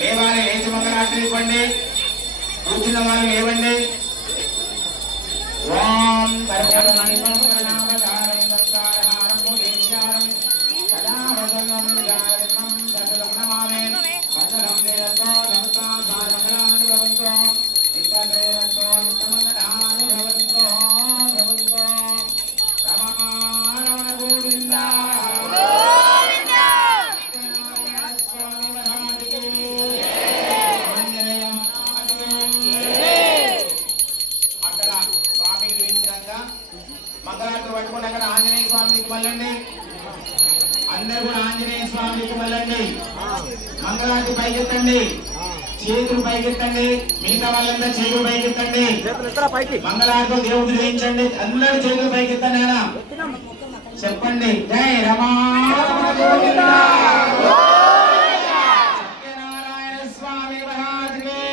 లేవాలి, లేచి మంగళారతి ఇవ్వండి. కూర్చున్న వారు లేవండి. ఓం మంగళారతి పట్టుకుని అక్కడ ఆంజనేయ స్వామికి మళ్ళండి. అందరూ కూడా ఆంజనేయ స్వామికి మళ్ళండి. మంగళారతి పైకెత్తండి, చేతులు పైకెత్తండి. మిగతా వాళ్ళందరూ చేతులు పైకెత్తండి. మంగళారతితో దేవుడు వేయించండి. అందరూ చేతులు పైకెత్తండి. ఆయన చెప్పండి, జై రమా సత్యనారాయణ స్వామి మహారాజుకి